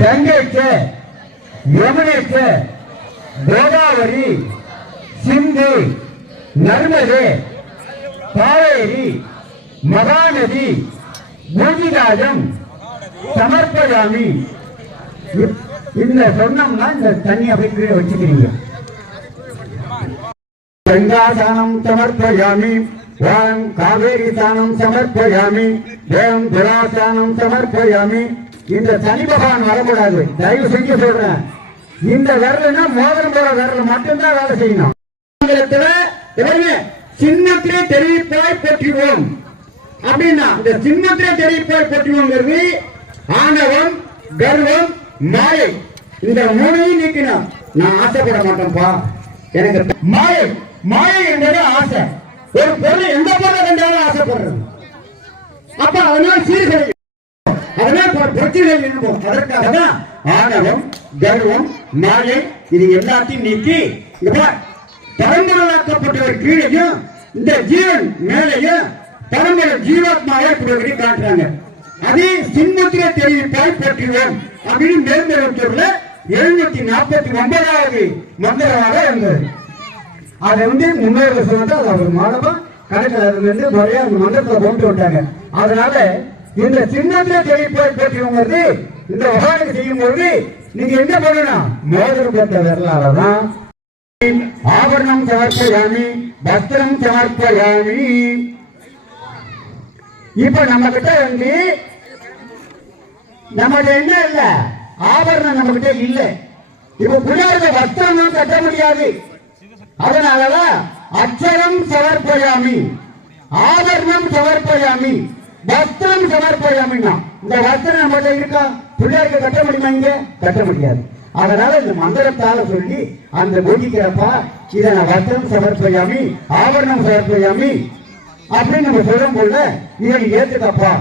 கங்கைக்கு, யமுனைக்கு, கோதாவரி, சிந்து, நர்மதே, காவேரி, மகாநதி, பூஜிராஜம் சமர்ப்பயாமி. இந்த சொன்னோம்னா இந்த தண்ணி அப்படி வச்சுக்கிறீங்க. கங்காதானம் சமர்ப்பயாமி, ஓம் காவேரி தானம் சமர்ப்பயாமி, ஓம் துலாதானம் சமர்ப்பயாமி. இந்த சனி பகவான் வரக்கூடாது, தயவு செஞ்சு சொல்றேன். இந்த விரல்னா மோதிரம் போற விரல் மட்டும்தான் வேலை செய்யணும். சின்னத்திலே தெரிவிப்பாய் போற்றுவோம் அப்படின்னா இந்த சின்னத்திலே தெரிவிப்பாய் போற்றுவோங்கிறது ஆணவம், கர்வம், மாயை, இந்த மூணையும் நீக்கணும். நான் ஆசைப்பட மாட்டேன்ப்பா, எனக்கு மாயை. மாயை என்பது ஆசை. ஒரு பொருள் எந்த பொருள் கண்டாலும் ஆசைப்படுறது. அப்ப அதனால சீர்களை பிரச்சனைகள் இருக்கும். அதற்காக தான் ஆணவம், கர்வம், மாயை இது எல்லாத்தையும் நீக்கி பரம்பரையாக்கப்பட்டவர் கீழையும் இந்த ஜீவன் மேலையும் பரம்பரை ஜீவாத்மாவை காட்டுறாங்க. அதே சின்னத்திலே தெரிவிப்பாய் போற்றுவோம் அப்படின்னு மேல்மருவத்தூர்ல 749வது மந்திரமாக இருந்தது. அதை முன்னோர்கள் சொன்னது அது அவர் மாணவன் கணக்கில் முறையா அந்த மந்திரத்தை கொண்டு விட்டாங்க. அதனால இந்த சின்னத்திலே தெரிவிப்பாய் போற்றுவோங்கிறது இந்த வகாலுக்கு செய்யும் பொழுது நீங்க என்ன பண்ணணும்? மோதிரம் போட்ட விரலாலதான் ஆபரணம் சமர்ப்பயாமி, வஸ்திரம் சமர்ப்பயாமி. இப்ப நம்ம கிட்ட நம்மகிட்ட என்ன இல்ல, ஆபரணம் நம்ம கிட்ட இல்ல. இப்ப பிள்ளையாருக்கு வஸ்திரம் கட்ட முடியாது. அதனாலதான் அச்சரம் சமர்ப்பயாமி, ஆபரணம் சமர்ப்பயாமி, வஸ்திரம் சமர்ப்பயாமின்னா இந்த வஸ்திரம் நம்மகிட்ட இருக்கா? பிள்ளையாருக்கு கட்ட முடியுமா? இங்க கட்ட முடியாது. அதனால இந்த மந்திரத்தால சொல்லி அந்த பூஜிக்கிறப்பா இதை நான் வஸ்திரம் சமர்ப்பயாமி, ஆபரணம் சமர்ப்பயாமி அப்படின்னு நம்ம சொல்லும் போது இதை நீ ஏத்துக்கப்பா.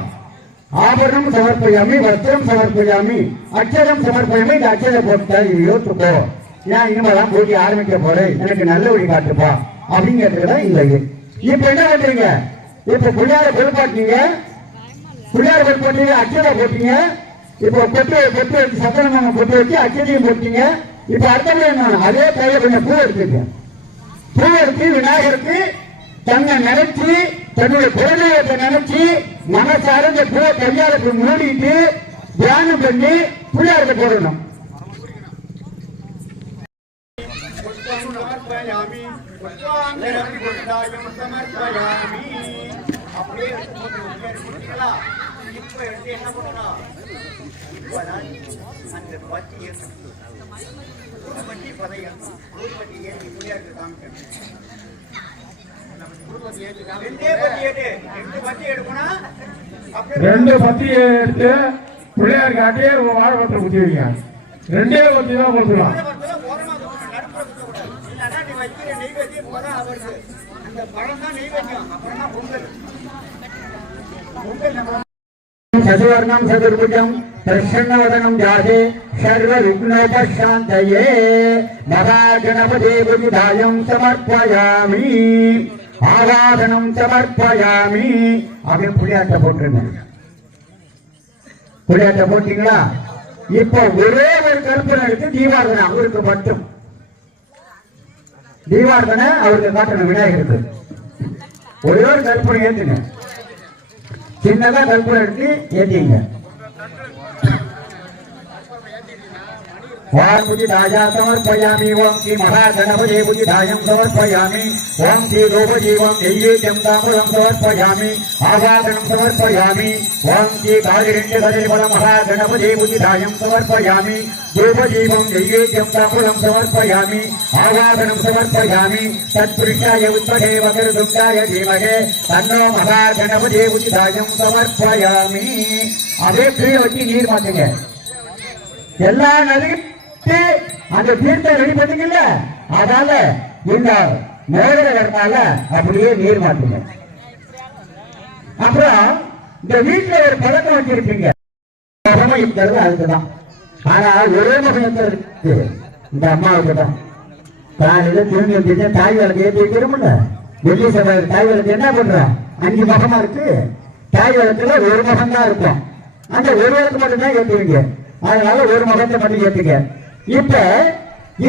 ஆபரணம் சமர்ப்பயாமி, வஸ்திரம் சமர்ப்பயாமி, அச்சரம் சமர்ப்பயாமி. இந்த அச்சரை போட்டா இது யோசிப்போ, நான் இனிமேதான் பூஜை ஆரம்பிக்க போறேன், எனக்கு நல்ல வழி காட்டுப்பா அப்படிங்கிறதுல இல்லை. இப்ப என்ன பண்றீங்க? இப்ப பிள்ளையார பொறுப்பாட்டீங்க, பிள்ளையார பொறுப்பாட்டீங்க, அச்சரை போட்டீங்க. இப்போ பொட்டு வச்சு சக்கரமான பொட்டு வச்சு அச்சதையும் போட்டீங்க. இப்ப அடுத்த அதே கையில கொஞ்சம் பூ எடுத்துக்க. பூ எடுத்து விநாயகருக்கு தன்னை நினைச்சு தன்னுடைய குலதெய்வத்தை நினைச்சு மனசார இந்த பூவை கையாளுக்கு மூடிட்டு தியானம் பண்ணி பிள்ளையாருக்கு போடணும். ரெண்டு பத்தி எடுத்து பிள்ளையார் காட்டி வாழைப்பத்திரம் குத்தி வைங்க. ரெண்டே பத்தி தான் கொடுத்துருவான். சதுவர்ணம் சதுர்புஜம் பிரசன்னவதனம் ஜாதே சர்வ விக்னோபசாந்தயே மகாகணபதே பூஜிதாயம் சமர்ப்பயாமி, ஆராதனம் சமர்ப்பயாமி அப்படின்னு புள்ளியாட்ட போட்டுருங்க. புள்ளியாட்ட போட்டீங்களா? இப்போ ஒரே ஒரு கற்பனை எடுத்து தீபார்த்தனை அவருக்கு மட்டும், தீபார்த்தனை அவருக்கு காட்டணும். விநாயகருக்கு ஒரே ஒரு கற்பனை ஏத்துங்க, சின்னதா கற்பனை எடுத்து ஏற்றிங்க. ओम पूजिताया समर्पयामि, ओम श्री महागणपते पूजितायं समर्पयामि, ओम श्री रूपजीवं नैवेद्यं ताम्बूलं समर्पयामि, आवाहनं समर्पयामि, ओम श्री कालिरण्यकदलीफल महागणपते पूजितायं समर्पयामि, रूपजीवं नैवेद्यं ताम्बूलं समर्पयामि, आवाहनं समर्पयामि, तत्पुरुषाय विद्महे वक्रतुण्डाय धीमहि तन्नो महागणपते पूजितायं समर्पयामि. அதே கீழே வச்சு நீர் மாத்துங்க. எல்லா நதியும் அந்த தீர்த்தை ரெடி பண்ணீங்கல்ல, அதால இந்த மோதிரத்தால அப்படியே நீர் மாட்டுங்க. அப்புறம் இந்த வீட்டுல ஒரு பழக்கம் வச்சிருப்பீங்க, இருக்கிறது அதுக்குதான். ஆனா ஒரே மகன் இருக்கு இந்த அம்மாவுக்கு தான். காலையில திரும்பி வந்துட்டு தாய் விளக்கு ஏற்றி வைக்கிறோம்ல, வெள்ளி செவ்வாய் தாய் விளக்கு என்ன பண்ற? 5 மகமா இருக்கு. தாய் விளக்குல ஒரு மகன் தான் இருக்கும். அந்த ஒரு விளக்கு மட்டும் தான் ஏற்றுவீங்க. அதனால ஒரு முகத்தை மட்டும் ஏற்றுங்க. இப்ப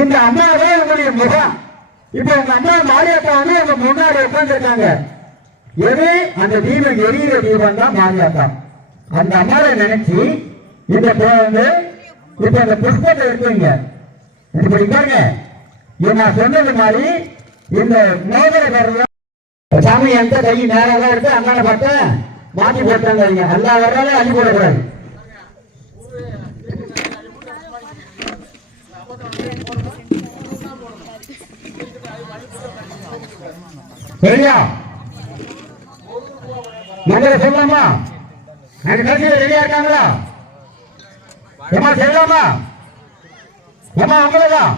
இந்த அம்மாவே உங்களுடைய முகம். இப்ப உங்க அம்மா மாரியாத்தா வந்து உங்க முன்னாடி உட்கார்ந்துருக்காங்க. எது அந்த தீபம் எரியிற தீபம் தான் மாரியாத்தா. அந்த அம்மாவை நினைச்சு இந்த இப்ப இந்த புஷ்பத்தை எடுத்துவீங்க. இப்படி பாருங்க, நான் சொன்னது மாதிரி இந்த மோதிரக்காரர் சாமி எந்த கை நேரம் இருக்கு அங்கான பார்த்த மாற்றி போட்டாங்க. எல்லா வர்றாலும் அள்ளி போடக்கூடாது. சரியா? மந்திர சொல்லலாமா? அந்த கட்சியில் ரெடியா இருக்காங்களா? ஏமா செய்யலாமா? ஏமா அவங்களதான்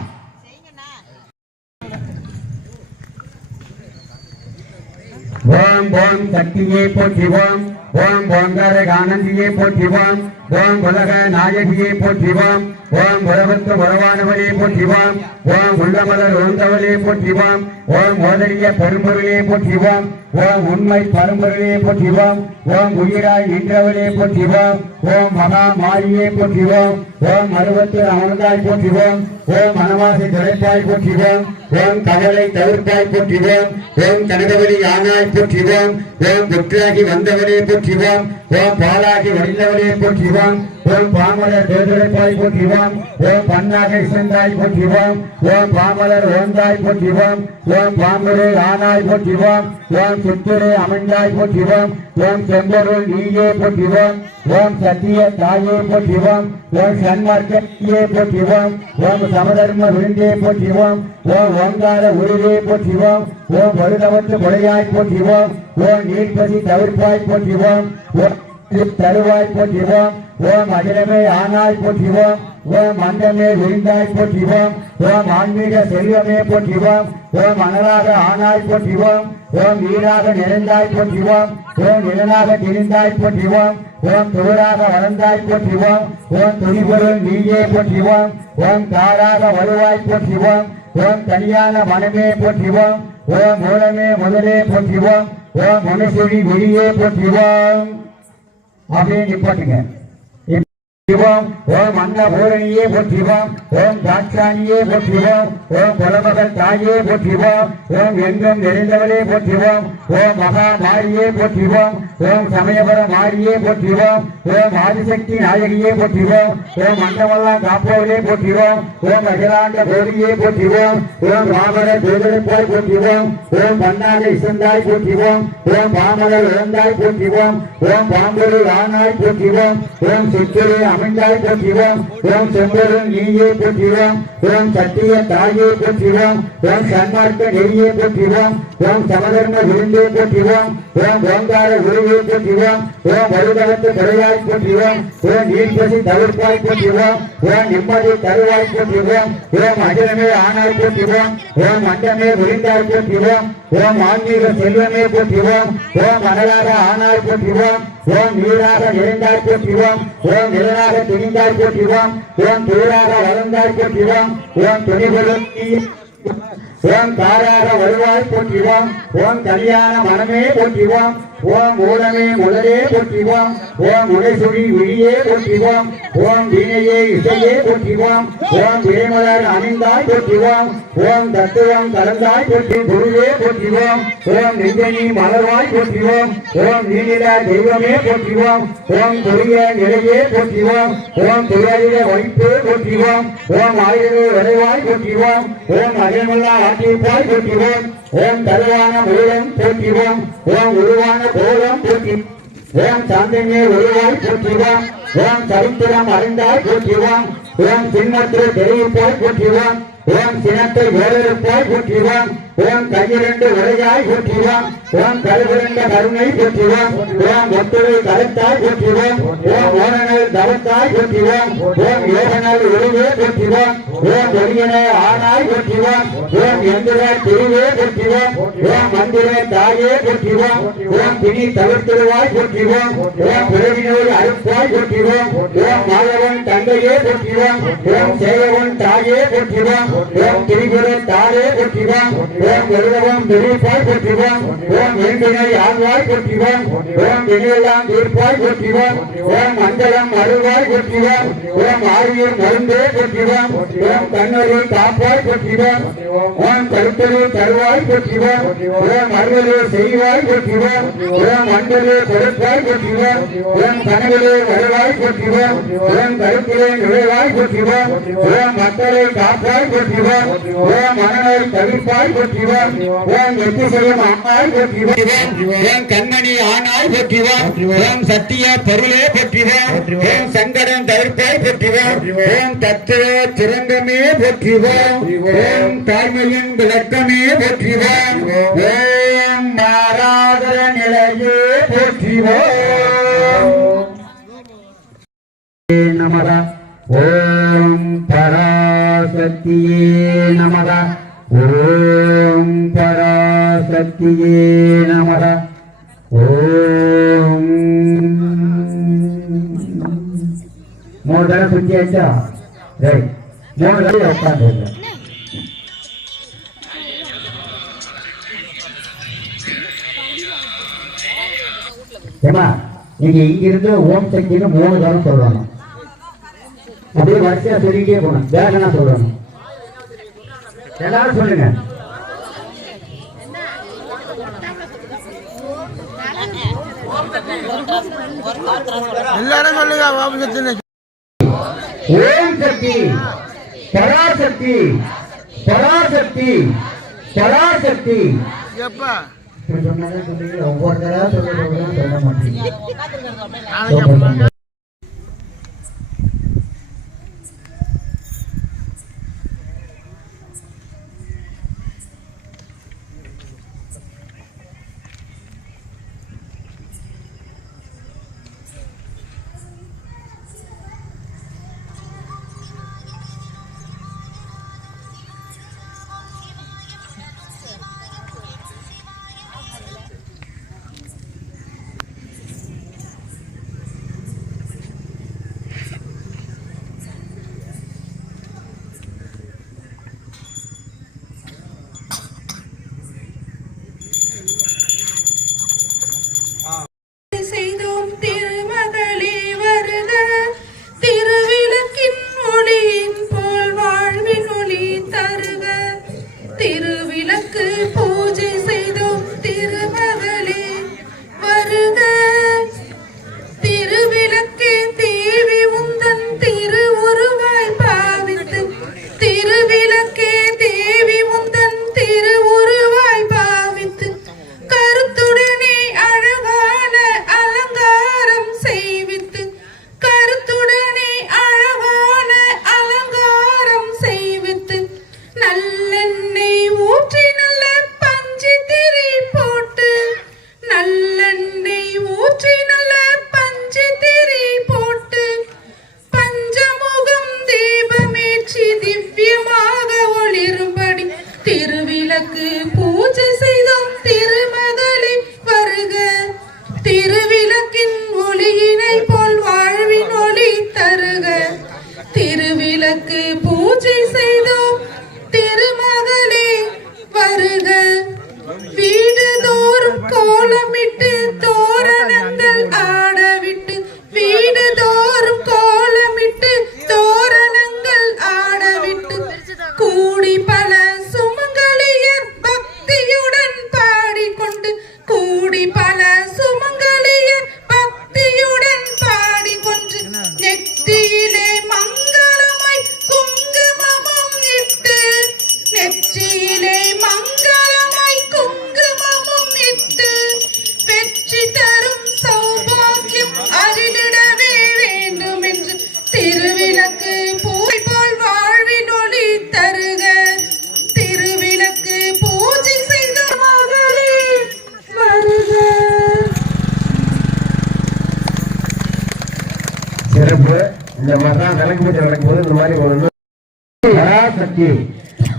ஓம் ஓம் சக்தியை போற்றிவோம். ஓம் ஓங்கார ஆனந்தியை போற்றிவோம். ஓம் உலக நாயகியை போற்றிவோம். ஓம் உலகத்து உறவானவளே போற்றிவோம். ஓம் உள்ளமலர் ஓந்தவளே போற்றிவோம். ஓம் ஓதரிய பெரும்பொருளே போற்றிவோம். ஓம் உண்மை பரம்பொருளே போற்றிவோம். ஓம் உயிராய் நின்றவளே போற்றிவோம். ஓம் மகா மாரியே போற்றிவோம். ஓம் அறுபத்து அமர்ந்தாய் போற்றிவோம். ஓம் மனவாசி துடைப்பாய் போற்றிவோம். ஓம் கவலை தவிர்ப்பாய் போற்றிவோம். ஓம் கனகவழி ஆனாய் போற்றிவோம். ஓம் புற்றாகி வந்தவளே போற்றிவோம். ஓம் பாலாகி வடிந்தவளே போற்றிவோம். ஓம் பாமலர் தேர்தலைப்பாய் போற்றிவோம். ஓம் பன்னாக இசைந்தாய் போற்றிவோம். ஓம் பாமலர் ஓந்தாய் போற்றிவோம். ஓம் பாம்புரை ஆனாய் போற்றிவோம். ஓம் சித்துரை அமைந்தாய் போற்றிவோம். ஓம் செம்பொருள் நீயே போற்றிவோம். ஓம் சத்திய தாயே போற்றிவோம். ஓம் சன்மார்க்கே போற்றிவோம். ஓம் சமதர்ம விருந்தே போற்றிவோம். ஓம் ஓங்கார உருவே போற்றிவோம். ஓம் வருடவற்று முறையாய் போற்றிவோம். ஓம் நீர்ப்பசி தவிர்ப்பாய் போற்றிவோம். ஓம் தருவாய் போற்றிவோம். ஓம் அகிலமே ஆனாய் போற்றிவோம். ஓம் அண்டமே விரிந்தாய் போற்றிவோம். ஓம் ஆன்மீக செல்வமே போற்றிவோம். ஓம் அனலாக ஆனாய் போற்றிவோம். ஓம் நீராக நிறைந்தாய் போற்றிவோம். ஓம் நிலனாக திரிந்தாய் போற்றிவோம். ஓம் தோராக வளர்ந்தாய் போற்றிவோம். ஓம் துணிபொருள் நீயே போற்றிவோம். ஓம் தாராக வலுவாய் போற்றிவோம். ஓம் தனியான மனமே போற்றிவோம். ஓம் மூலமே முதலே போற்றிவோம். ஓம் மனுஷரி வெளியே போற்றிவோம். அப்படியே நிப்பாட்டுங்க. ஓம் அன்ன பூரணியே போற்றிவோம். ஓம் தாட்சாணியே போற்றிவோம். ஓம் குலமகள் தாயே போற்றிவோம். ஓம் எங்கும் நிறைந்தவளே போற்றிவோம். ஓம் மகா மாரியே போற்றிவோம். ஓம் சமயபுர மாரியே போற்றிவோம். ஓம் ஆதிசக்தி நாயகியே போற்றிவோம். ஓம் அண்டமெல்லாம் காப்பவளே போற்றிவோம். ஓம் அகிலாண்ட கோடியே போற்றிவோம். ஓம் ராமர தேவதைப்பாய் போற்றிவோம். ஓம் பன்னாக இசந்தாய் போற்றிவோம். ஓம் பாமலர் இழந்தாய் போற்றிவோம். ஓம் பாம்பொரு ஆனாய் போற்றிவோம். ஓம் சித்திரை அமைந்தாய் போற்றிவோம். ஓம் செம்பொருள் நீயே போற்றிவோம். ஓம் சத்திய தாயே போற்றிவோம். ஓம் சன்மார்க்க நெறியே போற்றிவோம். ஓம் சமதர்ம விருந்தே போற்றிவோம். ஓம் ஓங்கார உருவே போற்றிவோம். ஓம் வருடவத்து கொடையாய் போற்றிவோம். ஓம் நீர்ப்பசி தவிர்ப்பாய் போற்றிவோம். ஓம் நிம்மதி தருவாய் போற்றிவோம். ஓம் அகிலமே ஆனாய் போற்றிவோம். ஓம் அண்டமே விரிந்தாய் போற்றிவோம். ஓம் ஆன்மீக செல்வமே போற்றிவோம். ஓம் அனலாக ஆனாய் போற்றிவோம். ஓம் நீராக நிறைந்தாய் போற்றிவோம். ஓம் நிலனாக திணிந்தாய் போற்றிவோம். ஓம் தூராக வளர்ந்தாய் போற்றிவோம். ஓம் துணிபொருள் ஓம் தாராக வருவாய் போற்றிவோம். ஓம் கல்யாண மனமே போற்றிவோம். ஓம் மூலமே முதலே போற்றிவோம். ஓம் உடைசுழி விழியே போற்றிவோம். ஓம் வீணையே இசையே போற்றிவோம். ஓம் விரைமலர் அணிந்தாய் போற்றிவோம். ஓம் தத்துவம் கலந்தாய் போற்றி குருவே போற்றிவோம். ஓம் நெஞ்சனி மலர்வாய் போற்றிவோம். ஓம் நீல தெய்வமே போற்றிவோம். ஓம் துரிய நிலையே போற்றிவோம். ஓம் துறையில வைப்பே போற்றிவோம். ஓம் ஆயுத விரைவாய் போற்றிவோம். ஓம் அகமல்லா ஆட்சிப்பாய் போற்றிவோம். ஓம் தருவான மூலம் போற்றிவோம். ஓம் உருவான கோலம் போற்றி. ஓம் சாந்தனே உருவாய் போற்றிவோம். ஓம் சரித்திரம் அறிந்தாய் போற்றிவோம். ஓம் சின்னத்திரை தெரிவிப்பாய் போற்றிவோம். ஓம் சினத்தை வேறெடுப்பாய் போற்றிவோம். ஓம் கையிரண்டு உரையாய் போற்றிவோம். ஓம் கருவிரண்ட கருணை போற்றிவோம். ஓம் ஒத்துழை கருத்தாய் போற்றிவோம். ஓம் ஓரணை தவத்தாய் போற்றிவோம் ஓம் யோகனால் ஒளிவே போற்றிவோம் ஓம் ஒளியனே ஆனாய் போற்றிவோம் ஓம் எந்திர திருவே போற்றிவோம் ஓம் மந்திர தாயே போற்றிவோம் ஓம் பிணி தவிர்த்திருவாய் போற்றிவோம் ஓம் பிறவினோடு அருப்பாய் போற்றிவோம் ஓம் மாதவன் தந்தையே போற்றிவோம் ஓம் சேவன் தாயே போற்றிவோம் ஓம் திரிபுர தாயே போற்றிவோம் ஓம் வருடவம் திரிப்பாய் போற்றிவோம் ஓம் வேண்டினை ஆழ்வாய் போற்றிவோம் ஓம் வினையெல்லாம் தீர்ப்பாய் போற்றிவோம் ஓம் மண்டலம் அருள்வாய் போற்றிவோம் ஓம் ஆரியர் மருந்தே போற்றிவோம் ஓம் கண்ணொரு காப்பாய் போற்றிவோம் ஓம் கருத்தரு தருவாய் போற்றிவோம் ஓம் அருளே செய்வாய் போற்றிவோம் ஓம் அன்பரே கொடுப்பாய் போற்றிவோம் ஓம் கனவிலே வருவாய் போற்றிவோம் ஓம் கருத்திலே நுழைவாய் போற்றிவோம் ஓம் மக்களை காப்பாய் போற்றிவோம் ஓம் மனநோய் தவிர்ப்பாய் போற்றிவோம் ஓம் எத்திசையும் ஆனாய் போற்றிவோம் ஓம் கண்மணி ஆனாய் போற்றிவோம் ஓம் சத்திய பொருளே போற்றிவோம் ஓம் சங்கடம் தவிர்ப்பாய் போற்றிவோம் ஓம் தத்துவ திறங்கமே போற்றிவோம் ஓம் தாய்மையின் விளக்கமே போற்றிவோம் ஓம் மாறாதர நிலையே போற்றிவோம் நமக ஓம் பராசக்தியே நமக ஓம் பராசக்தியே நமக ஓம் மூணு தடவை சுத்தியாச்சா ரைட் மூணு தடவை உட்காந்து ஏமா நீங்க இங்கிருந்து ஓம் சக்தின்னு 3 தடவை சொல்லணும் அப்படியே வரிசையா சொல்லிட்டே போகணும் வேகனா சொல்லணும் எல்லாரும் சொல்லுங்க எல்லாரும் சொல்லுங்க ஓம் சக்தி பராசக்தி பராசக்தி பராசக்தி எப்பா சொன்னதான் சொல்லுங்க ஒவ்வொரு தடவை சொல்ல மாட்டீங்க செய்தோம் திருமகளே வருக திருவிளக்கின் ஒளியின் போல் வாழ்வின் ஒளி தருக திருவிளக்கு பூஜை செய்தோம் திருமகளே வருக திருவிளக்கே தேவி உந்தன் திருவுருவாய் பாவித்து திருவிளக்கே தேவி உந்தன் திருவுருவாய் பாவித்து கருத்துடனே அழகான அலங்காரம் செய்வித்து கருத்துடனே அழகான அலங்காரம் செய்வித்து நல்லெண்ணெய் ஊற்றி நல்ல பஞ்சு திரி போட்டு நல்லெண்ணெய் ஊற்றி நல்ல பஞ்சு திரி போட்டு பஞ்சமுகம் தீபமேற்றி திவ்யமாக ஒளிரும்படி திருவிளக்கு பூஜை செய்தோம் திருமகளே வருக திருவிளக்கின் ஒளியினை போல் வாழ்வின் ஒளி தருக திருவிளக்கு பூஜை செய்தோம் திருமகளே வருக வீடு தோறும் கோலமிட்டு தோரணங்கள் ஆடவிட்டு வீடு தோறும் கோலமிட்டு தோரணங்கள் ஆடவிட்டு கூடி பல சுமங்கலியர் பக்தியுடன் பாடிக்கொண்டு கூடி பல சுமங்கலியர் பக்தியுடன் பாடிக்கொண்டு நெற்றியிலே மங்களமாய் குங்குமமும் இட்டு நெற்றியிலே மங்களமாய் குங்குமமும் இட்டு வெற்றி தரும் சௌபாகியம் அருளிடவே வேண்டும் என்று திருவிளக்கு பூஜை போல் வாழ்வின் ஒளி தருக திருவிளக்கு பூஜை செய்த மகளே வருக சிறப்பு. இந்த மாதிரிதான் விளக்கு பற்றி விளக்கும் போது இந்த மாதிரி ஒரு பராசக்தி.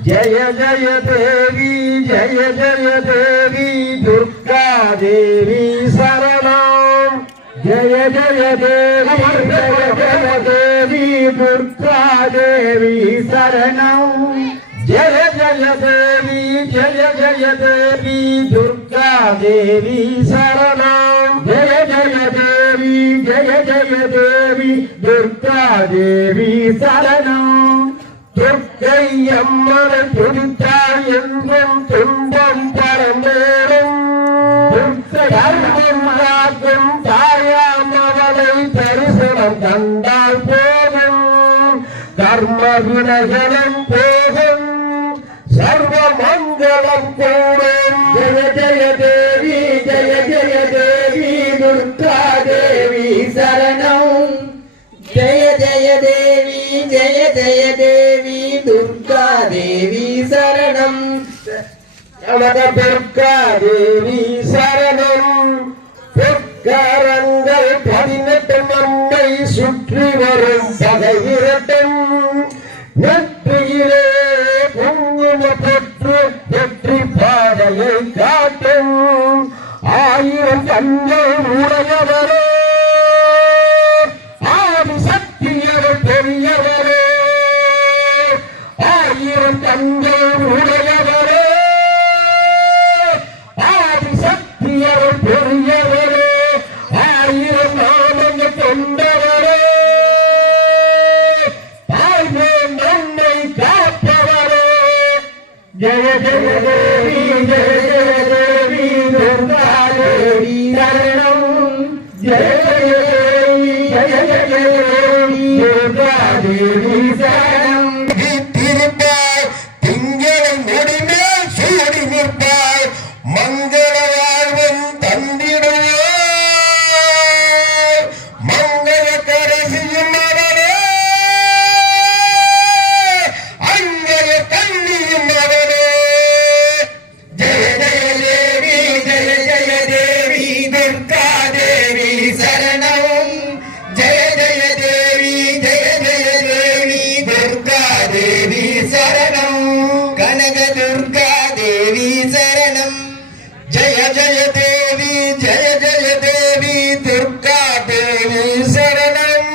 ஜெய ஜெய தேவி ஜெய ஜெய தேவி துர்கா தேவி சரணம். ஜெய ஜெய தேவி ஜெய ஜெய தேவி துர்கா தேவி சரணம். ஜெய ஜெய தேவி ஜெய ஜெய தேவி துர்கா தேவி சரணம். ஜெய ஜெய தேவி ஜெய ஜெய தேவி துர்கா தேவி சரணம். துர்க்கை அம்மனை துதித்தாய் என்றும் துன்பம் பரந்தேறும். தர்மம் காக்கும் தாயாம் அவளை தரிசனம் கண்டால் போதும். கர்ம வினைகளும் போதும் சர்வ மங்களம் கூடும். ஜெய ஜெய தேவி ஜெய ஜெய தேவி துர்கா தேவி சரணம். ஜெய ஜெய தேவி ஜெய ஜெய தேவி துர்கா தேவி சரணம். நமக துர்கா தேவி சரணம். பொற்காரங்கள் 18 நம்மை சுற்றி வரும் பகை விரட்டும். நெற்றியிலே குங்கும பெற்று வெற்றி பாதையை காட்டும். 1000 கண்கள் உடையவரே ஆதிசக்தியவர் பெரியவரே. 1000 கண்கள் உடையவரே ஆதிசக்தியவர் பெரியவரே. 1000 நாமங்கள் கொண்டவரே தாய்மேல் நம்மை காப்பவரே. ஜெய ஜெய தேவி ஜெய ஜெய தேவி துர்கா தேவி சரணம். ஜெய ஜெய தேவி ஜெய ஜெய தேவி துர்கா தேவி சரணம். திருப்பாய் திங்களை முடிமேல் சூடி நிற்பாய். மங்கள வாழ்வன் தந்திடுவாய். மங்கள கரசியும் மகனே அங்கய தண்ணியும் மகனே. ஜெய ஜெய தேவி ஜெய ஜெய தேவி துர்கா தேவி சரணம். ஜெய ஜெய தேவி ஜெய ஜெய தேவி துர்கா தேவி சரணம். கனக துர்கா தேவி சரணம். ஜெய ஜெய தேவி ஜெய ஜெய தேவி துர்கா தேவி சரணம்.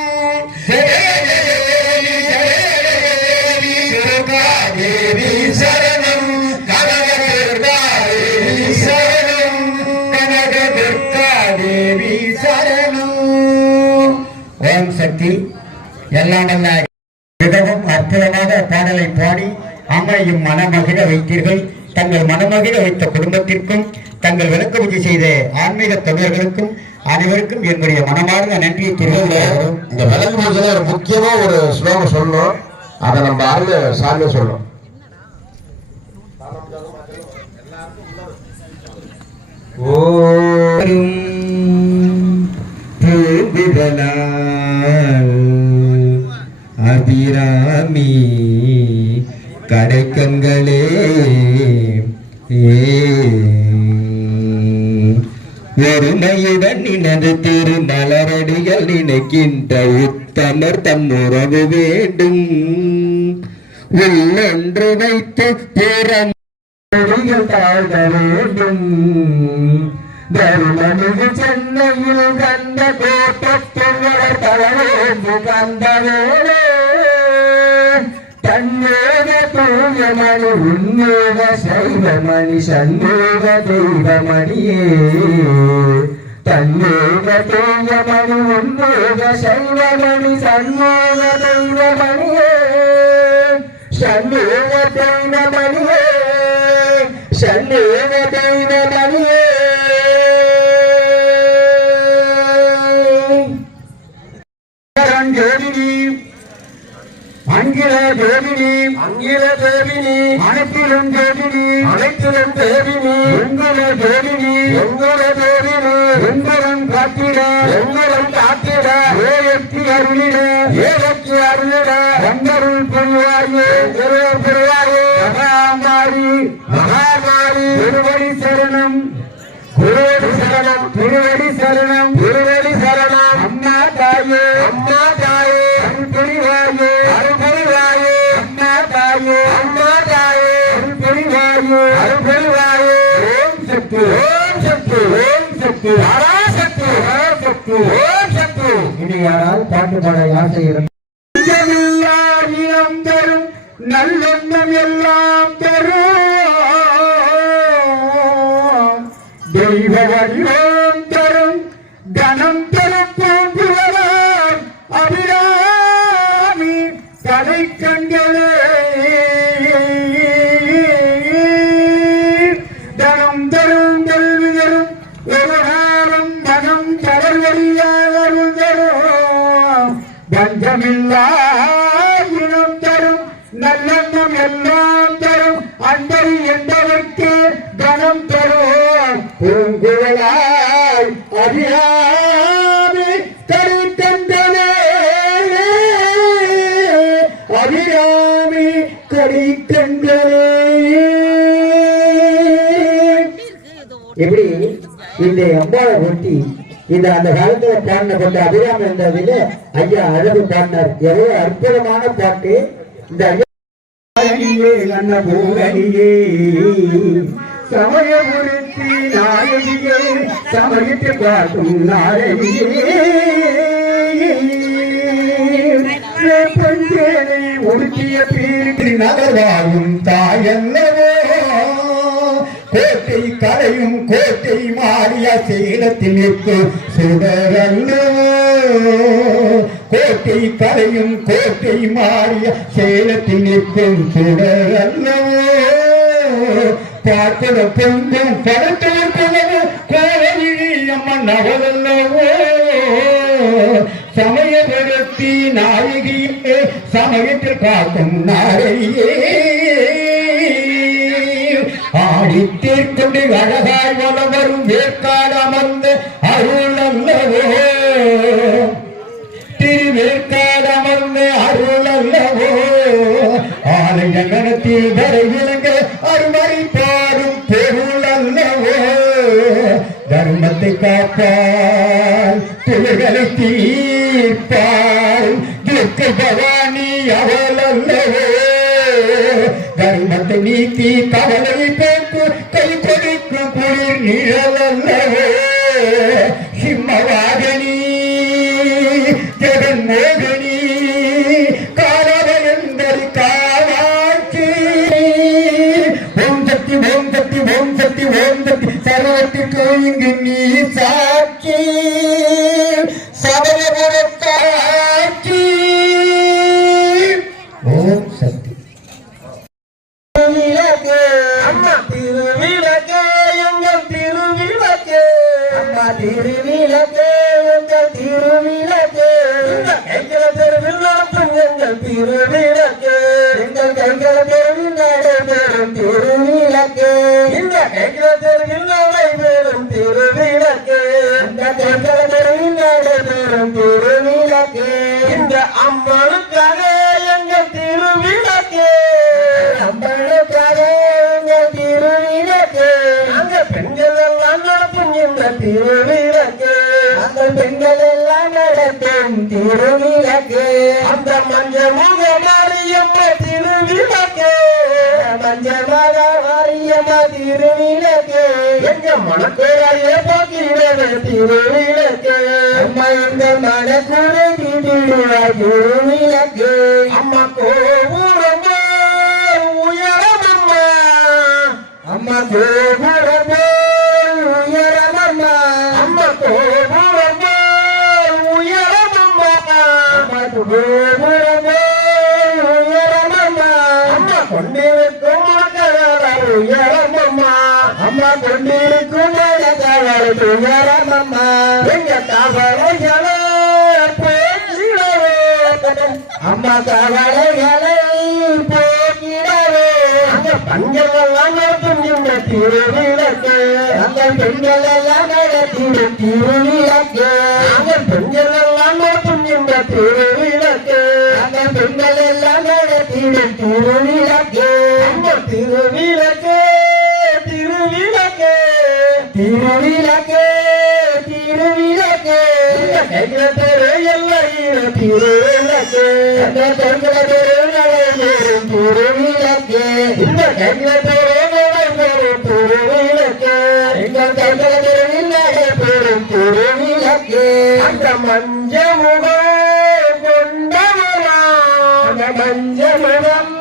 ஜெய ஜெய தேவி ஜெய ஜெய தேவி துர்கா தேவி சரணம். கனக துர்கா தேவி சரணம். கனக துர்கா தேவி சரணம். ஓம் சக்தி. எல்லாம் நல்ல மிகவும் அற்புதமாக பாடலை பாடி அம்மையும் மனமகிழ வைத்தீர்கள். தங்கள் மனமகிழ வைத்த குடும்பத்திற்கும் தங்கள் விளக்கு பூஜை செய்த ஆன்மீக தொண்டர்களுக்கும் அனைவருக்கும் என்னுடைய மனமார்ந்த நன்றியை தெரிவிக்கிறோம். இந்த விளக்கு பூஜையில ஒரு முக்கியமா ஒரு ஸ்லோகம் சொல்லணும். அதை நம்ம ஆளு சாமி சொல்லணும். ஓரும் அபிராமி கடைக்கங்களே ஒருமையுடன் நினது திருமலரடிகள் நினைக்கின்ற உத்தமர் தம் உறவு வேண்டும். உள்ளொன்று வைத்து புறம் தாழ்க வேண்டும். தருமமிகு சென்னையில் கண்ட கோட்டத்துவர் தளவேந்து கண்டவேளே. தன்னோக தூயமணி உன்னோக சைவமணி சண்முக தெய்வமணியே. தன்னோக தூயமணி உன்னோக சைவமணி சண்முக தெய்வமணியே. சண்முக தெய்வமணியே சண்முக தெய்வமணியே. அங்கில தேவினி அங்கில தேவினி அனைத்திலும் தேவினி அனைத்திலும் தேவினி எங்குல தேவினி எங்குல தேவினி எங்கரம் காத்திட எங்கரம் காத்திட ஏழத்தி அருளிட ஏழத்தி அருளிட கண்டருள் பெருவாயே பெருவாயே மகாமாரி மகாமாரி திருவடி சரணம் குருவடி சரணம் திருவடி சரணம் திருவடி சரணம். அம்மா தாயே அம்மா இங்கு யாராவது பாட்டு பாட ஆசை இருக்கு? இனம் தரும் நல்லெண்ணம் எல்லாம் தரும் தெய்வ வடிவம் தரும் தனம் தரும் பூங்குழலார் அபிராமி தலை கண்களே தனம் தரும் கல்வி தரும் ஒரு காலம் மனம் தளர்வழியாக அருள் தரும் பஞ்சமில்லா இனம் தரும் நல்லெண்ணம் எல்லாம் தரும் அன்பரி என்பதற்கு கணம் தரும் பூங்குழலாய் அபிராமி கடிக்கண்களே அபிராமி கடிக்கண்களே. எப்படி இந்த அம்பாளை ஒட்டி இந்த அந்த காலத்துல பாடின பாட்டு அபிராமி இருந்ததில் ஐயா அழகு பாடினார். எவ்வளவு அற்புதமான பாட்டு இந்த ஐயா. பூரணியே சமயபுரத்தி நாயகியே சமயத்தை பார்க்கும் நாயகியே பஞ்சேனை ஒடுக்கிய பீரி நகர்வாகும் தாயல்லவோ கோட்டை கரையும் கோட்டை மாறிய சேலத்தில் நிற்கும் சுடரல்லவோ கோட்டை கரையும் கோட்டை மாறிய சேலத்தில் நிற்கும் சுடரல்லவோ பார்க்கிற பொங்கும் படத்திருப்பது கோவிலி அம்மன் அவளல்லவோ சமயபுரத்தி நாயகியே சமயத்தில் காக்கும் நாரையே ஆடித்தீர்க்கொண்டு அழகாய் வளவரும் வேற்காடு அமர்ந்த அருள் அல்லவோ திருவேற்காடு அமர்ந்த அருள் அல்லவோ ஆலய கணத்தில் வரை விளங்க அருமறை பாடும் பொருள் அல்லவோ தர்மத்தை காப்பால் துளிகளை தீர்ப்பால் துர்க்க பவானி அவள் அல்லவோ தர்மத்தை நீக்கி கவலை போக்கு கை கொடுக்கும் குளிர் நிழல் அல்லவோ சிம்மவாகனி ஜெகன்மோகினி காலவயந்தரி காவாட்சி ஓம் சக்தி ஓம் சக்தி ஓம் சக்தி ஓம் சக்தி சர்வத்திற்கு இங்கு நீ சாட்சி சமயபுரத்தாட்சி ஓம் சக்தி. அம்மா திருவிளக்கே எங்கள் திருவிளக்கே அம்மா திருவிளக்கே எங்கள் திருவிளக்கே எங்கள் தெருவில் நடத்தும் எங்கள் திருவிளக்கே எங்கள் கைகள் தெருவில் நடைபெறும் திருவிளக்கே இந்த கைகள் தெருவில் நடைபெறும் திருவிளக்கே இந்த கைகள் தெருவில் நடைபெறும் திருவிளக்கே இந்த அம்மனுக்காக எங்கள் திருவிளக்கே அம்மனுக்காக எங்கள் திருவிளக்கே அங்க பெண்கள் எல்லாம் நடத்தும் இந்த திருவிளக்கே அந்த பெண்கள் எல்லாம் நடத்தும் திருவிளக்கே அந்த மஞ்சள் முக மாரியம்மா திருவிளக்கே மஞ்சள் மக மாரியம்மா திருவிளக்கே எங்க மனக்குறையே போக்கிடுவது திருவிளக்கே அம்மா எங்க மனக்குறை தீட்டிடுவாய் திருவிளக்கே அம்மா கோபுரமா உயரமம்மா அம்மா கோபுரமா உயரமம்மா அம்மா கோபுரமா உயரமம்மா அம்மா கோபுரமா உயரமம்மா அம்மா கொண்டிருக்கும் மனக்கவலை உயரமம்மா அம்மா கொண்டிருக்கும் மனக்கவலை உயரமம்மா எங்க கவலைகளை போக்கிடவே அம்மா கவலைகளை போக்கிடவே அங்க பஞ்சம் எல்லாம் நடத்தும் இந்த திருவிளக்கு அங்க பெண்கள் எல்லாம் நடத்திடும் திருவிளக்கு அங்க பெண்கள் எல்லாம் நடத்தும் இந்த திருவிளக்கு அங்க பெண்கள் எல்லாம் நடத்திடும் திருவிளக்கு அங்க திருவிளக்கு திருவிளக்கு திருவிளக்கு திருவிளக்கு தெரு எல்லாம் திருவிளக்கு அந்த பெண்கள் தெரு நடைபெறும் திருவிளக்கு இந்த கைகள் தெரு நடைபெறும் திருவிளக்கு எங்கள் கைகள் தெருவில் நடைபெறும் திருவிளக்கு விளக்கு அந்த மஞ்ச முகம் கொண்டவரா அந்த மஞ்சமுகம்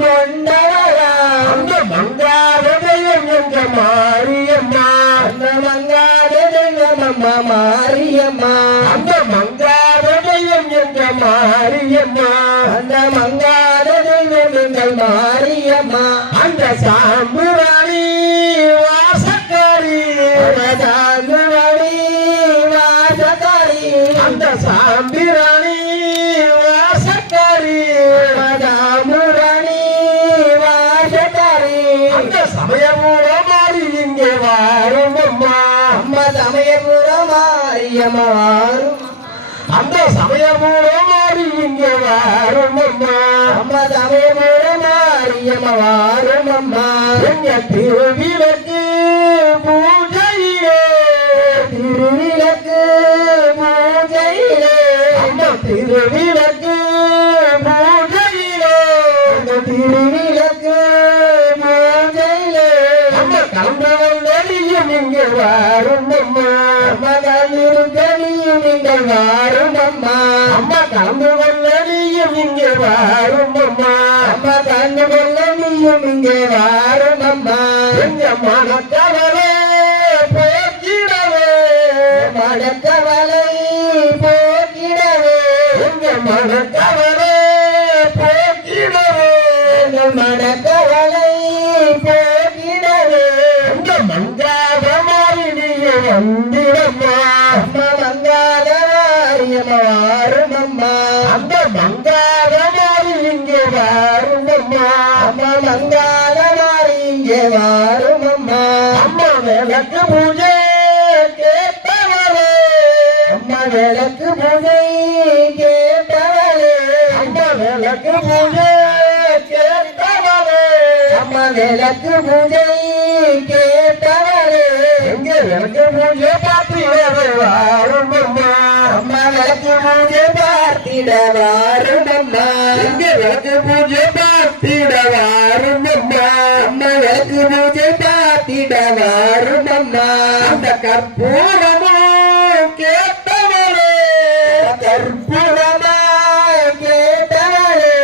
கொண்டவரா அந்த மங்காத தெய்வம் என்ற மாரியம்மா அந்த மங்காத தெய்வமம்மா மாரியம்மா அந்த மங்காத தெய்வம் என்ற மாரியம்மா அந்த மங்காத தெய்வம் எங்கள் மாரியம்மா அந்த சாம்புராணி வாசக்காரி சாங்குவடி வாசகாரி அந்த சாம்பிராணி வாசக்காரி மதாமுரணி வாசகாரி அந்த சமயமூட மாறி இங்கே வாரும் அம்மா அம்மா சமயபுர மாரியம்மா வாரும் அந்த சமயமூட மாறி இங்கே வாரும் அம்மா அம்மா சமயபுர மாரியம்மா வாரும் அம்மா எங்க திருவிளக்கு பூஜையிலே திருவிளக்கு பூஜையிலே அம்மா திருவிளக்கு பூஜையிலே திருவிளக்கு பூஜையிலே அம்மா கலந்து வந்தடியும் இங்கே வாரும் அம்மா மகளிரும் நீங்கள் வாரும் அம்மா அம்மா கலந்து வந்தடியும் இங்கே வாரும் அம்மா அம்மா கண்ணு கொள்ள நீயும் இங்கே வாரும் அம்மா எங்க மனக்கவலை போக்கிடவே மடக்கவலை போக்கிடவே எங்க மனக்கவலை போக்கிடவே எங்கள் மடக்கவலை போக்கிடவே அந்த மங்காத மாறி நீயே வந்திடம்மா அம்மா மங்காத மாரியம்மா வாரும் அம்மா அந்த மங்காத மாறி இங்கே வாரும் அம்மா அம்மா மங்காத மாறி இங்கே வாரும் அம்மா அம்மா விளக்கு பூஜை கேட்டவரே அம்மா விளக்கு பூஜை கேட்டவளே அம்மா விளக்கு பூஜை கேட்டவரே அம்மா விளக்கு பூஜை கேட்டவளே எங்க விளக்கு பூஜை பார்த்திடவே வாரும் அம்மா அம்மா விளக்கு பூஜை பார்த்திட வாரும் அம்மா எங்க விளக்கு பூஜை பார்த்திட வாரும் அம்மா அம்மா விளக்கு பூஜை பார்த்திட வாரும் அம்மா அந்த கற்பூரமா கேட்டவரே கற்பூரமாய் கேட்டவளே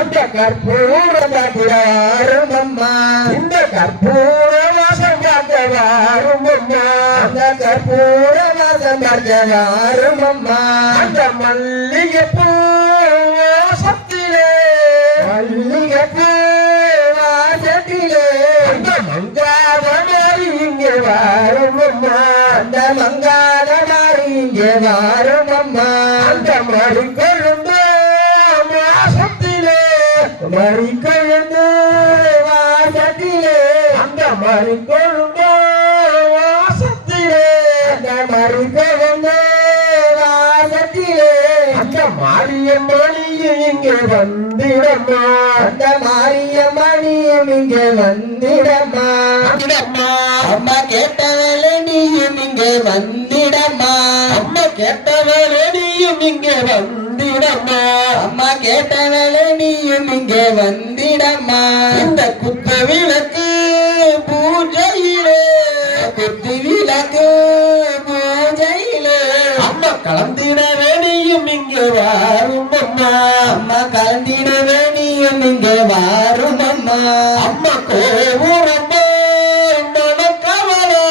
அந்த கற்பூரம் வாரும் அம்மா இந்த கற்பூர வாசம் பார்க்க வாரும் அம்மா அந்த கற்பூர வாசம் பார்க்க வாரும் அம்மா அந்த மல்லிகைப்பூ வாசத்திலே மல்லிகைப்பூ வாசத்திலே அந்த மங்காத மாறி இங்கே வாரும் அம்மா அந்த மங்காத மாறி இங்கே வாரும் அம்மா அந்த மறிக்கொழுந்து மாசத்திலே மறிக்கொழுந்து வாசத்திலே அந்த மறிக்கொழுந்து வாசத்திலே அந்த மறிக்கொழுந்து வாசத்திலே அந்த மாரியம்மணியும் இங்கே வந்திடம்மா அந்த மாரியம்மணியும் இங்கே வந்திடம்மா வந்திடம்மா அம்மா கேட்டவளே நீயும் இங்கே வந்திடம்மா அம்மா கேட்டவரே நீயும் இங்கே வந்திடம்மா அம்மா கேட்டவளே நீயும் இங்கே வந்திடம்மா இந்த குத்த விளக்கு பூஜையிலே குத்து விளக்கு பூஜையிலே அம்மா கலந்திடவே நீயும் இங்கே வாரும் அம்மா அம்மா கலந்திடவே நீயும் இங்கே வாரும் அம்மா அம்மா கோபுரம்மா மனக்கவலை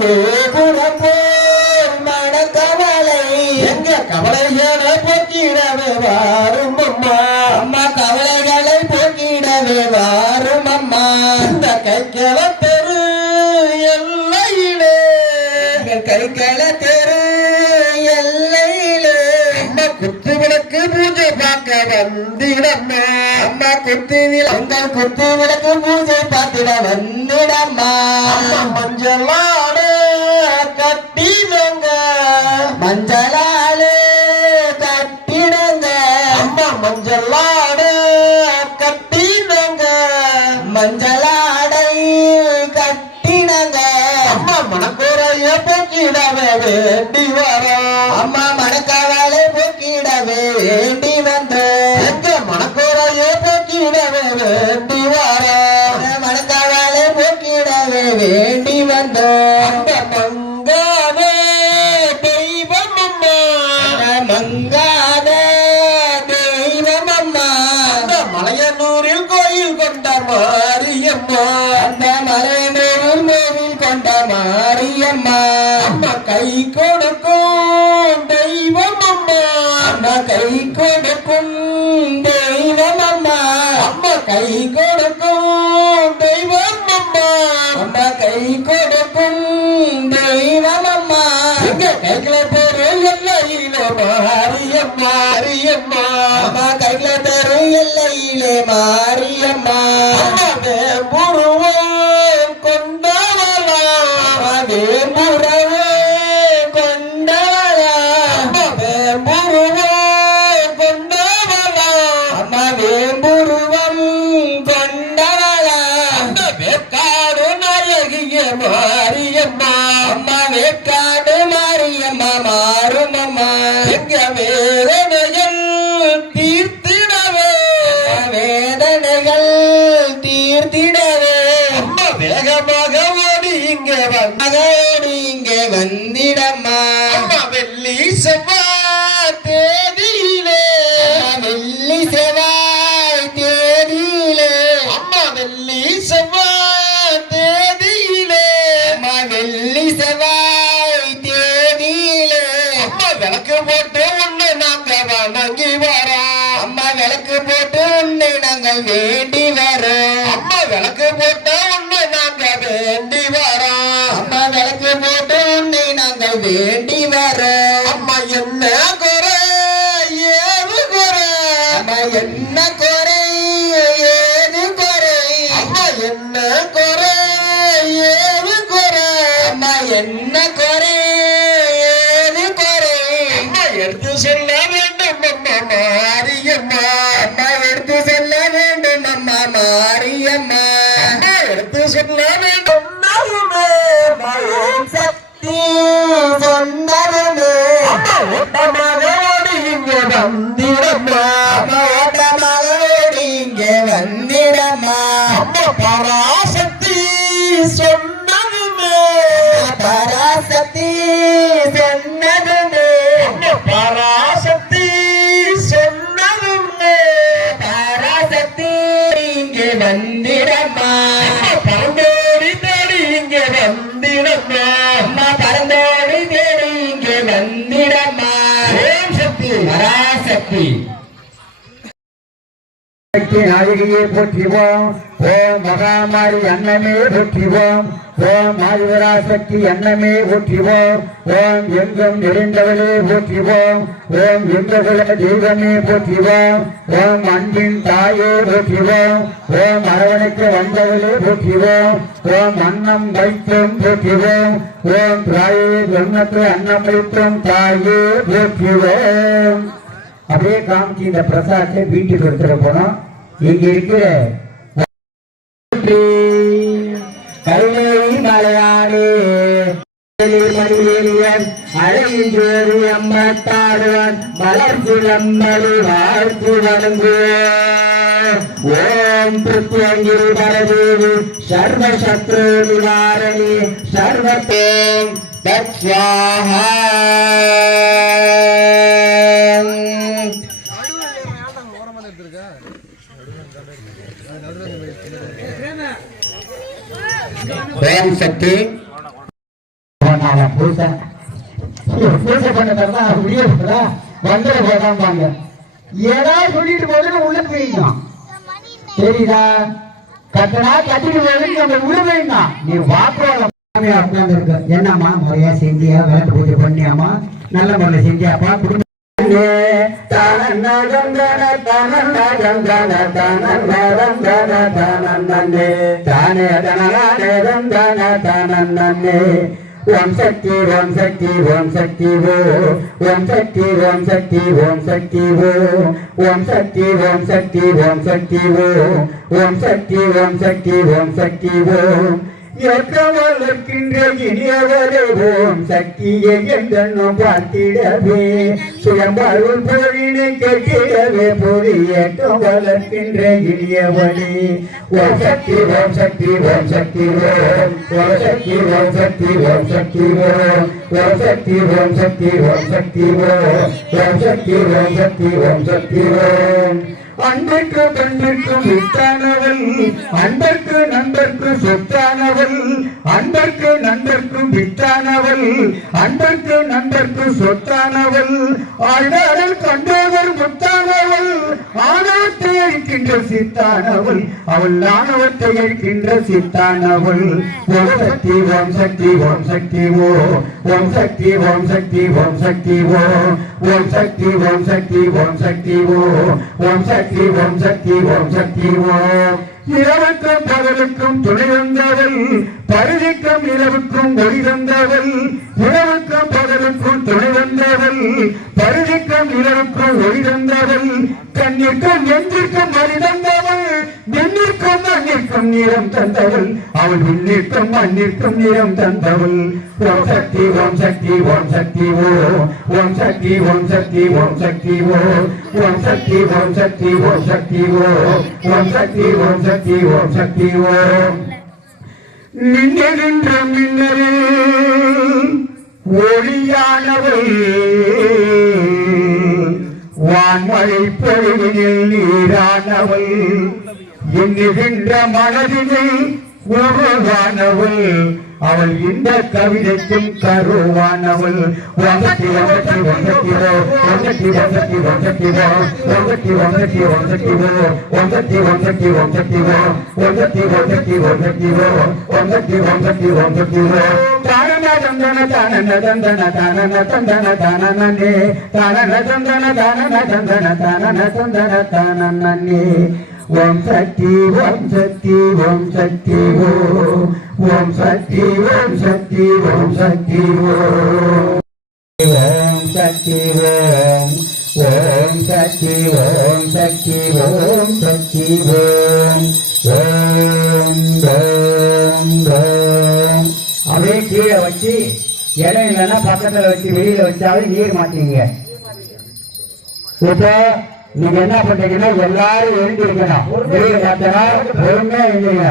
கோபுரம் போல் மணக்கவலை எங்க கவலைகளை போக்கிடவே வாரும் அம்மா அம்மா கவலைகளை போக்கிடவே வாரும் அம்மா இந்த கைக்கல தெரு எல்லையிலே எங்கள் கைகள தெரு எல்லையிலே அம்மா குத்து விளக்கு பூஜை பார்க்க வந்திடம்மா அம்மா குத்து விளங்கள் குத்து விளக்கு பூஜை பார்த்திட வந்திடம்மா அம்மா மஞ்சளாடு கட்டினங்க மஞ்சளாலே கட்டிடுங்க அம்மா மஞ்சளாடு கட்டினங்க மஞ்சளாடை கட்டிடுங்க அம்மா மனக்குறைய போக்கிடவே வேண்டி வரோம் அம்மா மணக்கவலை போக்கிடவே வேண்டி வந்தோம் எங்க மனக்குறைய போக்கிடவே வேண்டி வரோம் மணக்கவலை போக்கிடவே வேண்டி வந்தோம் அந்த மங்காவே தெய்வம் மாரியம்மா அம்மா கையில தரும் எல்லையிலே மாரியம்மா வேம்புருவம் கொண்டவளா வேம்புறவே கொண்டவளா வேம்புருவம் கொண்டவளா அம்மா வேம்புருவம் கொண்டவளா வேக்காடு நாயகிய மாரியம்மா அம்மா வேக்காடு மாரியம்மா மாறுமம்மா எங்க வேதனைகள் தீர்த்திடவே வேதனைகள் தீர்த்திடவே அம்மா வேகமாக ஓடி இங்க வந்த மகளோடு இங்கே வந்திடம்மா அம்மா வெள்ளி செவ்வாய் தேதியிலே வெள்ளி செவ்வாய் தேதியிலே அம்மா வெள்ளி செவ்வாய் தேதியிலே அம்மா வெள்ளி செவ்வாய் தேதியிலே அம்மா விளக்கு போட்டு உன்னை நாங்க வணங்கி வரோம் அம்மா விளக்கு போட்டு உன்னை நாங்கள் வேண்டி வரோம் அம்மா விளக்கு போட்டு உன்னை நாங்க வேண்டி வரோம் அம்மா விளக்கு போட்டு உன்னை நாங்கள் வேண்டி வரோம் அம்மா என்ன குறை ஏது குறை அம்மா என்ன குறை ஏது குறை அம்மா என்ன குறை ஏது குறை அம்மா என்ன குறை ஏது குறை அம்மா எடுத்து சொல்ல வேண்டும் அம்மா மாரியம்மா அம்மா எடுத்து செல்ல வேண்டும் அம்மா மாரியம்மா அம்மா எடுத்து சொல்ல வேண்டும் ஓம் சக்தி சொந்தமே அம்மா ஓட்டமாக ஓடி இங்க வந்திடம்மா அம்மா ஓட்டமாக ஓடி இங்கே வந்திடம்மா அம்மா பராசக்தி சொன்னதுமே பராசக்தி சொன்னதுமே அம்மா பராசக்தி சொன்னதுமே பராசக்தி இங்கே வந்திடம்மா பரந்தோடி தேடி இங்க வந்திடம்மா அம்மா பறந்தோடி தேடி இங்கே வந்திடம்மா ஓம் சக்தி பராசக்தி சக்தி நாயகியை போற்றிவோம் ஓம் மகாமாரி அன்னமே போற்றிவோம் ஓம் ஆதிவராசக்தி அன்னமே போற்றிவோம் ஓம் எங்கும் நிறைந்தவளே போற்றிவோம் ஓம் எங்ககுல தெய்வமே போற்றிவோம் ஓம் அன்பின் தாயே போற்றிவோம் ஓம் அரவணைக்க வந்தவளே போற்றிவோம் ஓம் அன்னம் வைத்தும் போற்றிவோம் ஓம் தாயே ஜென்மத்து அன்னம் வைத்தும் தாயே போற்றிவோம். அப்படியே காமிச்சு இந்த பிரசாதத்தை வீட்டுக்கு எடுத்துட்டு போனோம். இங்க இருக்கிற கருணை மலையானே மணியன் அழகின் ஜோதி அம்மத்தாடுவன் மலர் சிலம்படி வாழ்த்து வணங்குவோம். ஓம் பிரத்யங்கிரி பரதேவி சர்வ சத்ரு நிவாரணி சர்வத்தேம் தத்ஸ்வாஹா. ஓம் சக்தி பூசை பண்ணதா முடியல வந்துட போதாம்பாங்க. ஏதாவது சொல்லிட்டு போதுன்னு உள்ள போயிடலாம். தெரியுதா? கட்டணா கட்டிட்டு போது நம்ம உள்ள போயிடலாம். நீ வாக்குவாங்க உட்கார்ந்து இருக்க. என்னம்மா முறையா செஞ்சியா வேலை பூஜை பண்ணியாமா நல்ல முறையில் செஞ்சியாப்பா குடும்ப ஓம் சக்தி ஓம் சக்தி ஓம் சக்தி ஓம் சக்தி ஓம் சக்தி ஓம் சக்தி ஓம் சக்தி ஓம் சக்தி ஓம் சக்தி ஓம் சக்தி ஓம் சக்தி ஓம் சக்தி ஏற்றவர்கின்ற இனியவரே ஓம் சக்தியை எங்கென்னும் பார்த்திடவே சுயம்பருள் பொருளினை கேட்டிடவே பொறி ஏற்றம் வளர்க்கின்ற இனியவனே ஓம் சக்தி ஓம் சக்தி ஓம் சக்தி ஓம் சக்தி ஓம் சக்தி ஓம் சக்தி ஓம் சக்தி ஓம் சக்தி ஓம் சக்தி ஓம் சக்தி ஓம் சக்தி ஓம் சக்தி அன்பர்க்கு பெண்ணிற்கும் வித்தானவள் அன்பர்க்கு நண்பர்க்கு சொத்தானவள் அன்பர்க்கு நண்பர்க்கும் வித்தானவள் அன்பர்க்கு நண்பர்க்கு சொத்தானவள் ஆழ்வாரல் கண்டோதர் முத்தானவள் ஆணவத்தை அழிக்கின்ற சித்தானவள் அவள் ஆணவத்தை அழிக்கின்ற சித்தானவள் ஓம் சக்தி ஓம் சக்தி ஓம் சக்தி ஓம் சக்தி ஓம் சக்தி ஓம் சக்தி ஓம் சக்தி ஓம் சக்தி ஓம் சக்தி ஓம் சக்தி ஓம் சக்தி ஓம் சக்தி இரவுக்கும் பகலுக்கும் துணை வந்தவள் பருதிக்கும் இரவுக்கும் ஒளி தந்தவள் இரவுக்கும் பகலுக்கும் துணை வந்தவள் பருதிக்கும் இரவுக்கும் ஒளி தந்தவள் கண்ணிற்கும் நெஞ்சிற்கும் வழி தந்தவள் விண்ணிற்கும் மண்ணிற்கும் நிறம் தந்தவள் அவள் விண்ணிற்கும் மண்ணிற்கும் நிறம் தந்தவள் ஓம் சக்தி ஓம் சக்தி ஓம் சக்தி ஓம் சக்தி ஓம் சக்தி ஓம் சக்தி ஓம் சக்தி ஓம் சக்தி ஓம் சக்தி ஓம் சக்தி ஓம் சக்தி ஓம் சக்தி மின்னுகின்ற மின்னலில் ஒளியானவள் வான்மழை பொழிவில் நீரானவள் எண்ணுகின்ற மனதில் உருவானவள் அவள் இந்த கவிதைக்கும் கருவானவள் வந்தத்தி வந்தத்தி வந்தத்தி வந்தத்தி வந்தத்தி வந்தத்தி வந்தத்தி வந்தத்தி வந்தத்தி வந்தத்தி வந்தத்தி வந்தத்தி வந்தத்தி வந்தத்தி வந்தத்தி வந்தத்தி வந்தத்தி வந்தத்தி தானன தந்தன தானன தந்தன தானன தந்தன தானனே தானன தந்தன தானன தந்தன தானன தந்தன தானனே ஓம் சக்தி ஓம் சக்தி ஓம் சக்தி ஓம் சக்தி ஓம் சக்தி ஓம் சக்தி ஓம் சக்தி ஓம் சக்தி ஓம் சக்தி ஓம் சக்தி ஓம் அப்படியே கீழே வச்சு இடம் இல்லைன்னா பக்கத்துல வச்சு வெளியில வச்சாலும் நீர் மாட்டீங்க. இப்போ நீங்க என்ன பண்றீங்கன்னா எல்லாரும் எழுந்திருக்கணும். நீர் மாத்தினா பொறுமையா எழுந்திருங்க.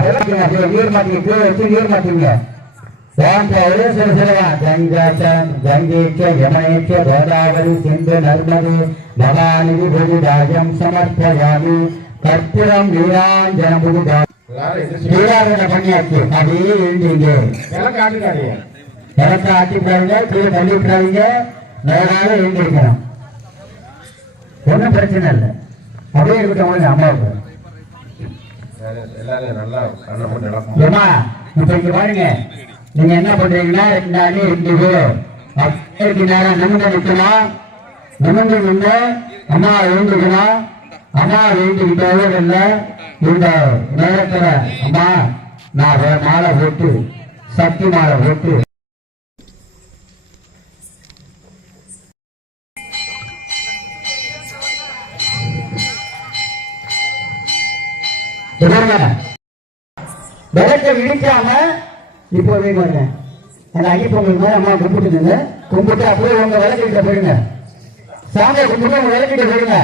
நீர் மாத்திக்க கீழே வச்சு நீர் மாத்தீங்க. கங்கேச்ச யமுனேச்ச கோதாவரி சிந்து நர்மதே பவானி புதிதாயம் சமர்ப்பயாமி கற்பூரம் நீராஞ்சன புதிதா நீராஜனை பண்ணியாச்சு. அப்படியே எழுந்தீங்க. இலக்க ஆட்டி பாருங்க, கீழே தள்ளி விட்டுறாதீங்க. நேராக எழுந்திருக்கணும். ஒன்றும் பிரச்சனை இல்லை. அப்படியே இருக்கட்டும். அம்மாவுக்கு ஏமா இப்ப இங்க பாருங்க, நீங்க என்ன பண்றீங்கன்னா 2 அடி 2 பேர் நேரம் நிமிந்து நிற்கணும். நிமிந்து நின்று அம்மா எழுந்துக்கணும். அம்மா எழுந்துக்கிட்டே இல்லை. இந்த நேரத்துல அம்மா நான் மாலை போட்டு சக்தி மாலை போட்டு விளக்க இடிக்காம இப்போதே பாருங்க, அந்த ஐயப்பொங்கல் மாதிரி அம்மா கும்பிட்டுங்க. கும்பிட்டு அப்படியே உங்க விளக்கிட்ட போயிடுங்க. சாமியை கும்பிட்டு உங்க விளக்கிட்ட போயிடுங்க.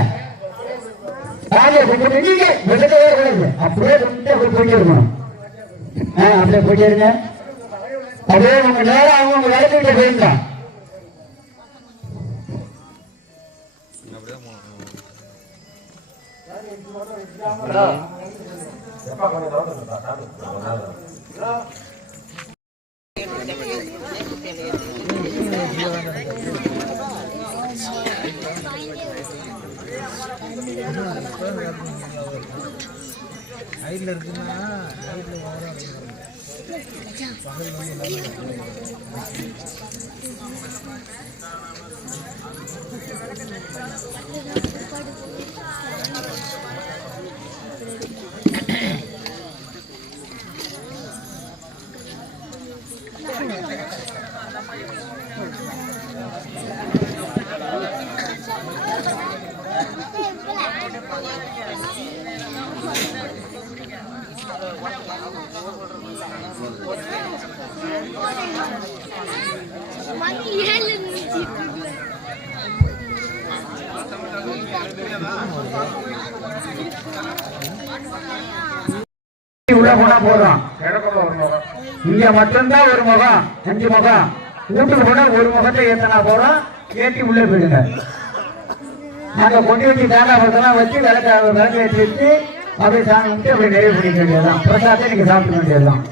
சாமியை கும்பிட்டு நீங்க விளக்கவே கூடாது. அப்படியே கும்பிட்டு அப்படியே போயிட்டே இருக்கணும். அப்படியே போயிட்டே இருங்க. அப்படியே உங்க நேரம் அவங்க உங்க விளக்கிட்ட போயிருங்க. ஐட்ல இருக்குன்னா உள்ள போனா போதும். இங்க மட்டும்தான் ஒரு முகம், 5 முகம். வீட்டுக்கு போனா ஒரு முகத்தை ஏத்தனா போறோம். ஏற்றி உள்ளே போயிடுங்க. நாங்க கொண்டு வச்சு தேங்காய் பழத்தெல்லாம் வச்சு விளக்க ஏற்றி வச்சு அப்படியே சாமி விட்டு அப்படியே நிறைவு பண்ணிக்க வேண்டியதுதான். பிரசாதத்தை நீங்க சாப்பிட வேண்டியதுதான்.